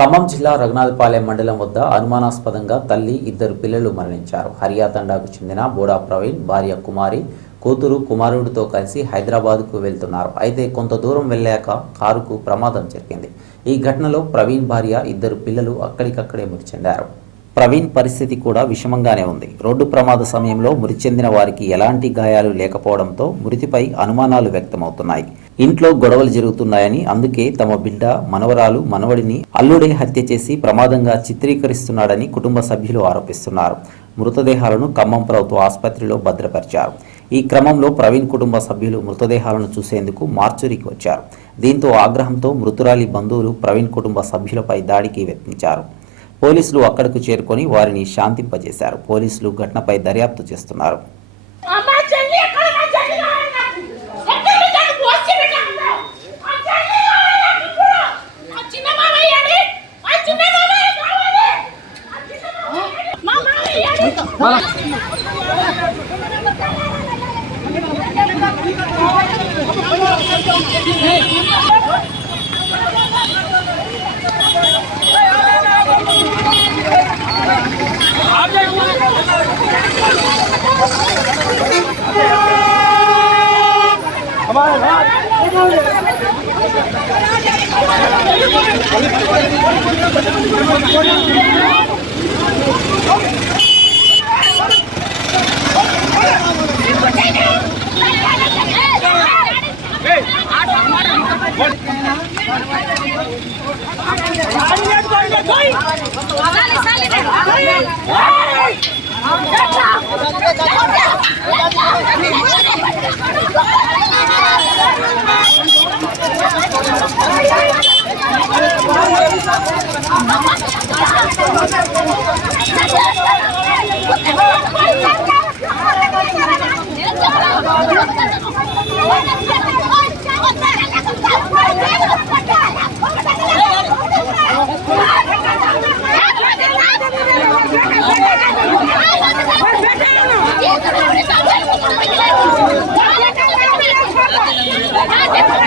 ఖమ్మం జిల్లా రఘునాథపాలెం మండలం వద్ద అనుమానాస్పదంగా తల్లి ఇద్దరు పిల్లలు మరణించారు. హరియాతండాకు చెందిన బోడా ప్రవీణ్ భార్య కుమారి కూతురు కుమారుడితో కలిసి హైదరాబాద్కు వెళ్తున్నారు. అయితే కొంత దూరం వెళ్ళాక కారుకు ప్రమాదం జరిగింది. ఈ ఘటనలో ప్రవీణ్ భార్య ఇద్దరు పిల్లలు అక్కడికక్కడే మృతి చెందారు. ప్రవీణ్ పరిస్థితి కూడా విషమంగానే ఉంది. రోడ్డు ప్రమాద సమయంలో మృతి చెందిన వారికి ఎలాంటి గాయాలు లేకపోవడంతో మృతిపై అనుమానాలు వ్యక్తమవుతున్నాయి. ఇంట్లో గొడవలు జరుగుతున్నాయని అందుకే తమ బిడ్డ మనవరాలు మనవడిని అల్లుడే హత్య చేసి ప్రమాదంగా చిత్రీకరిస్తున్నాడని కుటుంబ సభ్యులు ఆరోపిస్తున్నారు. మృతదేహాలను ఖమ్మం ప్రభుత్వ ఆసుపత్రిలో భద్రపరిచారు. ఈ క్రమంలో ప్రవీణ్ కుటుంబ సభ్యులు మృతదేహాలను చూసేందుకు మార్చురికి వచ్చారు. దీంతో ఆగ్రహంతో మృతురాలి బంధువులు ప్రవీణ్ కుటుంబ సభ్యులపై దాడికి యత్నించారు. పోలీసులు అక్కడకు చేరుకొని వారిని శాంతింపజేశారు. పోలీసులు ఘటనపై దర్యాప్తు చేస్తున్నారు. Let's go! Vai, vai, vai, vai.